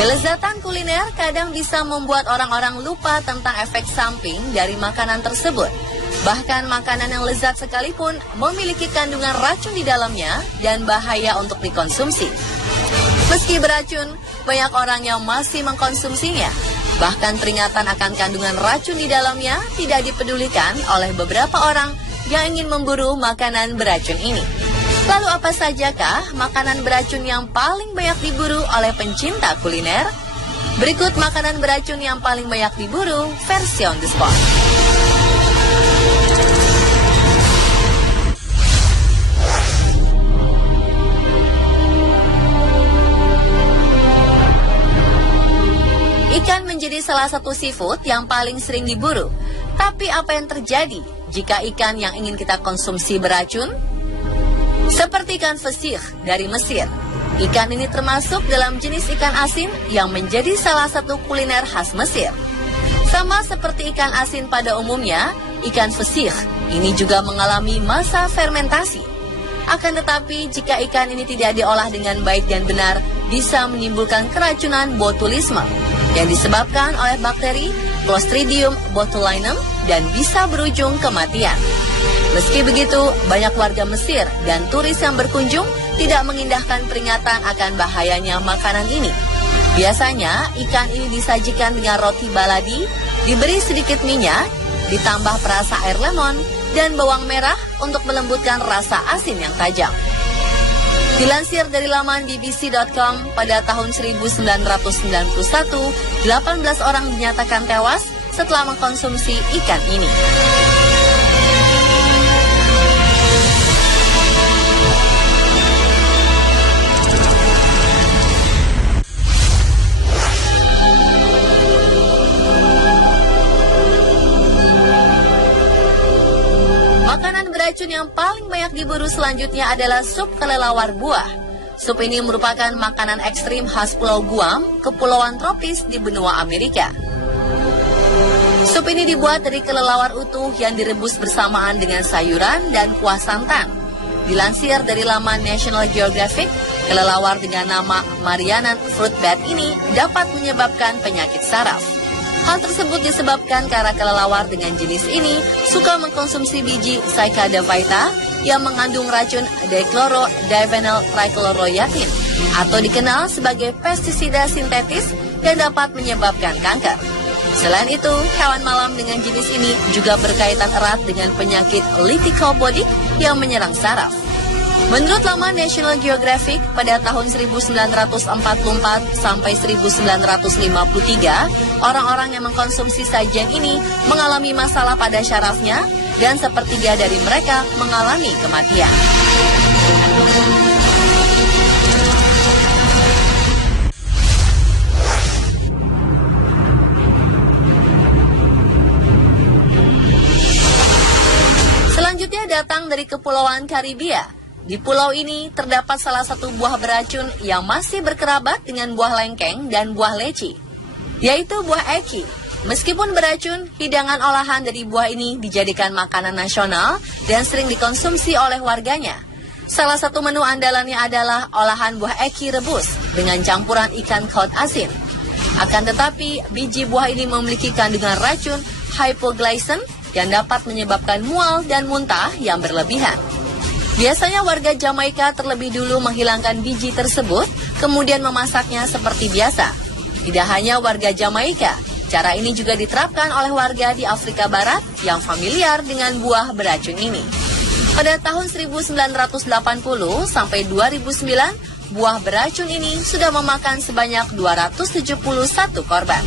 Kelezatan kuliner kadang bisa membuat orang-orang lupa tentang efek samping dari makanan tersebut. Bahkan makanan yang lezat sekalipun memiliki kandungan racun di dalamnya dan bahaya untuk dikonsumsi. Meski beracun, banyak orang yang masih mengkonsumsinya. Bahkan peringatan akan kandungan racun di dalamnya tidak dipedulikan oleh beberapa orang yang ingin memburu makanan beracun ini. Lalu apa sajakah makanan beracun yang paling banyak diburu oleh pencinta kuliner? Berikut makanan beracun yang paling banyak diburu versi on the spot. Ikan menjadi salah satu seafood yang paling sering diburu. Tapi apa yang terjadi jika ikan yang ingin kita konsumsi beracun? Seperti ikan fesih dari Mesir. Ikan ini termasuk dalam jenis ikan asin yang menjadi salah satu kuliner khas Mesir. Sama seperti ikan asin pada umumnya, ikan fesih ini juga mengalami masa fermentasi. Akan tetapi jika ikan ini tidak diolah dengan baik dan benar, bisa menimbulkan keracunan botulisme yang disebabkan oleh bakteri Clostridium botulinum dan bisa berujung kematian. Meski begitu, banyak warga Mesir dan turis yang berkunjung tidak mengindahkan peringatan akan bahayanya makanan ini. Biasanya, ikan ini disajikan dengan roti baladi, diberi sedikit minyak, ditambah perasa air lemon, dan bawang merah untuk melembutkan rasa asin yang tajam. Dilansir dari laman bbc.com, pada tahun 1991, 18 orang dinyatakan tewas setelah mengkonsumsi ikan ini. Makanan beracun yang paling banyak diburu selanjutnya adalah sup kelelawar buah. Sup ini merupakan makanan ekstrim khas Pulau Guam, kepulauan tropis di benua Amerika. Sup ini dibuat dari kelelawar utuh yang direbus bersamaan dengan sayuran dan kuah santan. Dilansir dari laman National Geographic, kelelawar dengan nama Marianan fruitbat ini dapat menyebabkan penyakit saraf. Hal tersebut disebabkan karena kelelawar dengan jenis ini suka mengkonsumsi biji Cycadevita yang mengandung racun dichlorodivinyl trichloroyatin atau dikenal sebagai pestisida sintetis yang dapat menyebabkan kanker. Selain itu, hewan malam dengan jenis ini juga berkaitan erat dengan penyakit lithocobodik yang menyerang saraf. Menurut laman National Geographic, pada tahun 1944 sampai 1953, orang-orang yang mengkonsumsi sajian ini mengalami masalah pada syarafnya dan sepertiga dari mereka mengalami kematian. Selanjutnya datang dari Kepulauan Karibia. Di pulau ini terdapat salah satu buah beracun yang masih berkerabat dengan buah lengkeng dan buah leci, yaitu buah eki. Meskipun beracun, hidangan olahan dari buah ini dijadikan makanan nasional dan sering dikonsumsi oleh warganya. Salah satu menu andalannya adalah olahan buah eki rebus dengan campuran ikan kaut asin. Akan tetapi, biji buah ini memiliki kandungan racun hypoglycin yang dapat menyebabkan mual dan muntah yang berlebihan. Biasanya warga Jamaika terlebih dulu menghilangkan biji tersebut, kemudian memasaknya seperti biasa. Tidak hanya warga Jamaika, cara ini juga diterapkan oleh warga di Afrika Barat yang familiar dengan buah beracun ini. Pada tahun 1980 sampai 2009, buah beracun ini sudah memakan sebanyak 271 korban.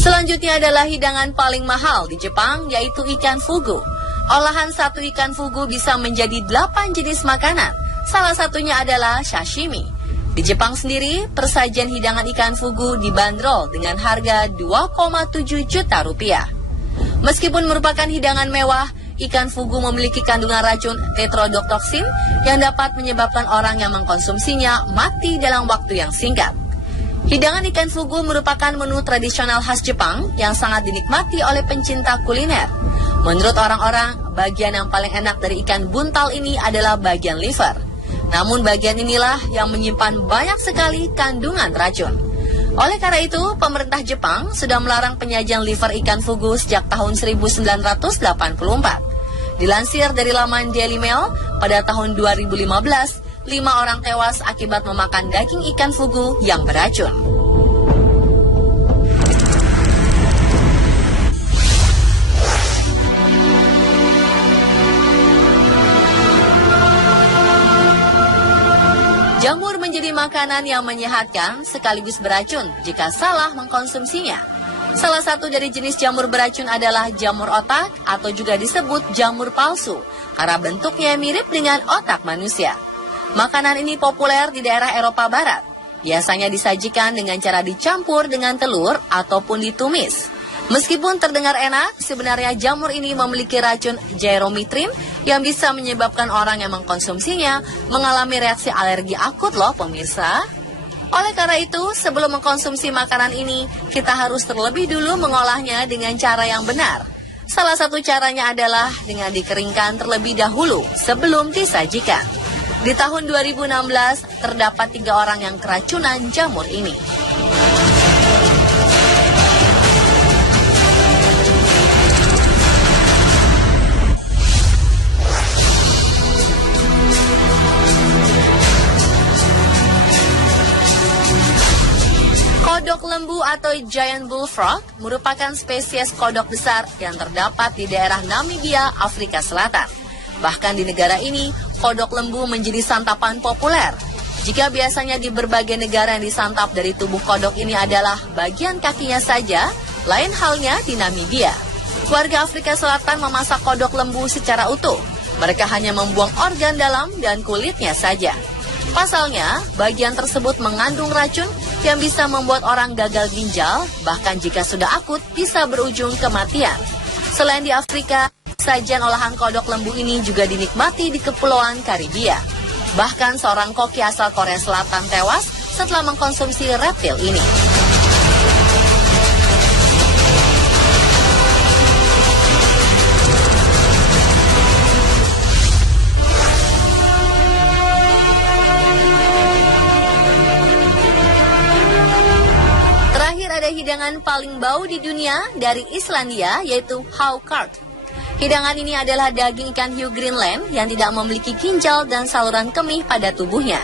Selanjutnya adalah hidangan paling mahal di Jepang, yaitu ikan fugu. Olahan satu ikan fugu bisa menjadi 8 jenis makanan. Salah satunya adalah sashimi. Di Jepang sendiri, persajian hidangan ikan fugu dibanderol dengan harga 2,7 juta rupiah. Meskipun merupakan hidangan mewah, ikan fugu memiliki kandungan racun tetrodotoxin yang dapat menyebabkan orang yang mengkonsumsinya mati dalam waktu yang singkat. Hidangan ikan fugu merupakan menu tradisional khas Jepang yang sangat dinikmati oleh pencinta kuliner. Menurut orang-orang, bagian yang paling enak dari ikan buntal ini adalah bagian liver. Namun bagian inilah yang menyimpan banyak sekali kandungan racun. Oleh karena itu, pemerintah Jepang sudah melarang penyajian liver ikan fugu sejak tahun 1984. Dilansir dari laman Daily Mail, pada tahun 2015, 5 orang tewas akibat memakan daging ikan fugu yang beracun. Jamur menjadi makanan yang menyehatkan sekaligus beracun jika salah mengkonsumsinya. Salah satu dari jenis jamur beracun adalah jamur otak atau juga disebut jamur palsu karena bentuknya mirip dengan otak manusia. Makanan ini populer di daerah Eropa Barat. Biasanya disajikan dengan cara dicampur dengan telur ataupun ditumis. Meskipun terdengar enak, sebenarnya jamur ini memiliki racun gyrometrin yang bisa menyebabkan orang yang mengkonsumsinya mengalami reaksi alergi akut loh pemirsa. Oleh karena itu, sebelum mengkonsumsi makanan ini, kita harus terlebih dulu mengolahnya dengan cara yang benar. Salah satu caranya adalah dengan dikeringkan terlebih dahulu sebelum disajikan. Di tahun 2016, terdapat 3 orang yang keracunan jamur ini. Kodok lembu atau giant bullfrog merupakan spesies kodok besar yang terdapat di daerah Namibia, Afrika Selatan. Bahkan di negara ini, kodok lembu menjadi santapan populer. Jika biasanya di berbagai negara yang disantap dari tubuh kodok ini adalah bagian kakinya saja, lain halnya di Namibia. Warga Afrika Selatan memasak kodok lembu secara utuh. Mereka hanya membuang organ dalam dan kulitnya saja. Pasalnya, bagian tersebut mengandung racun yang bisa membuat orang gagal ginjal, bahkan jika sudah akut bisa berujung kematian. Selain di Afrika, sajian olahan kodok lembu ini juga dinikmati di Kepulauan Karibia. Bahkan seorang koki asal Korea Selatan tewas setelah mengkonsumsi reptil ini. Terakhir ada hidangan paling bau di dunia dari Islandia, yaitu haukart. Hidangan ini adalah daging ikan hiu Greenland yang tidak memiliki ginjal dan saluran kemih pada tubuhnya,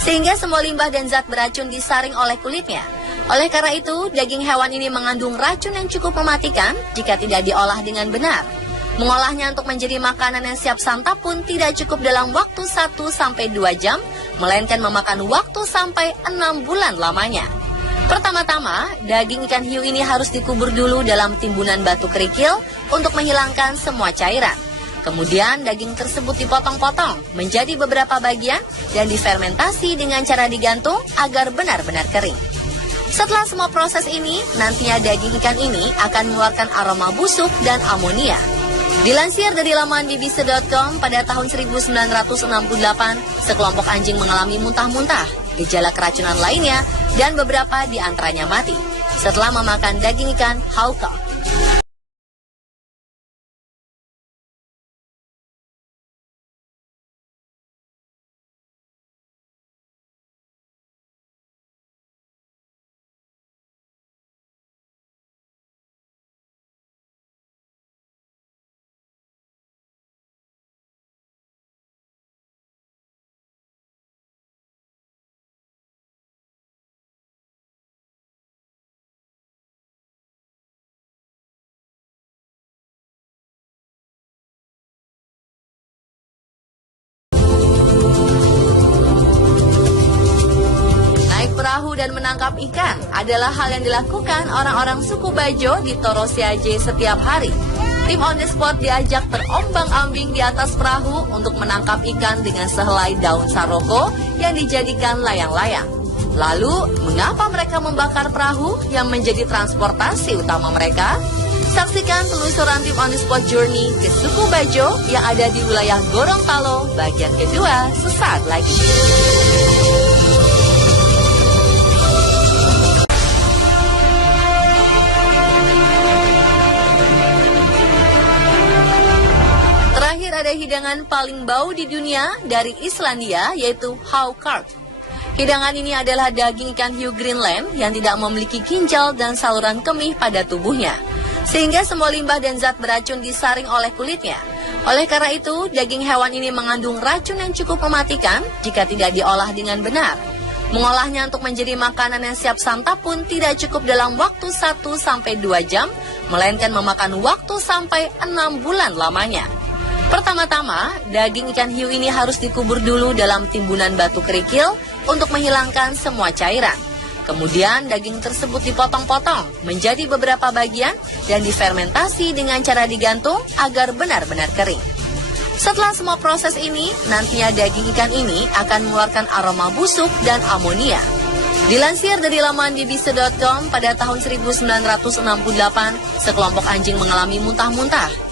sehingga semua limbah dan zat beracun disaring oleh kulitnya. Oleh karena itu, daging hewan ini mengandung racun yang cukup mematikan jika tidak diolah dengan benar. Mengolahnya untuk menjadi makanan yang siap santap pun tidak cukup dalam waktu 1-2 jam, melainkan memakan waktu sampai 6 bulan lamanya. Pertama-tama, daging ikan hiu ini harus dikubur dulu dalam timbunan batu kerikil untuk menghilangkan semua cairan. Kemudian daging tersebut dipotong-potong menjadi beberapa bagian dan difermentasi dengan cara digantung agar benar-benar kering. Setelah semua proses ini, nantinya daging ikan ini akan mengeluarkan aroma busuk dan amonia. Dilansir dari laman bbc.com, pada tahun 1968, sekelompok anjing mengalami muntah-muntah, gejala keracunan lainnya, dan beberapa di antaranya mati setelah memakan daging ikan haukart. Perahu dan menangkap ikan adalah hal yang dilakukan orang-orang suku Bajo di Torosiaje setiap hari. Tim On The Spot diajak terombang-ambing di atas perahu untuk menangkap ikan dengan sehelai daun saroko yang dijadikan layang-layang. Lalu, mengapa mereka membakar perahu yang menjadi transportasi utama mereka? Saksikan penelusuran tim On The Spot Journey ke suku Bajo yang ada di wilayah Gorontalo bagian kedua sesaat lagi. pada hidangan paling bau di dunia dari Islandia, yaitu haukart. Hidangan ini adalah daging ikan hiu Greenland yang tidak memiliki ginjal dan saluran kemih pada tubuhnya, sehingga semua limbah dan zat beracun disaring oleh kulitnya. Oleh karena itu, daging hewan ini mengandung racun yang cukup mematikan jika tidak diolah dengan benar. Mengolahnya untuk menjadi makanan yang siap santap pun tidak cukup dalam waktu 1-2 jam, melainkan memakan waktu sampai 6 bulan lamanya. Pertama-tama, daging ikan hiu ini harus dikubur dulu dalam timbunan batu kerikil untuk menghilangkan semua cairan. Kemudian daging tersebut dipotong-potong menjadi beberapa bagian dan difermentasi dengan cara digantung agar benar-benar kering. Setelah semua proses ini, nantinya daging ikan ini akan mengeluarkan aroma busuk dan amonia. Dilansir dari laman bbc.com, pada tahun 1968, sekelompok anjing mengalami muntah-muntah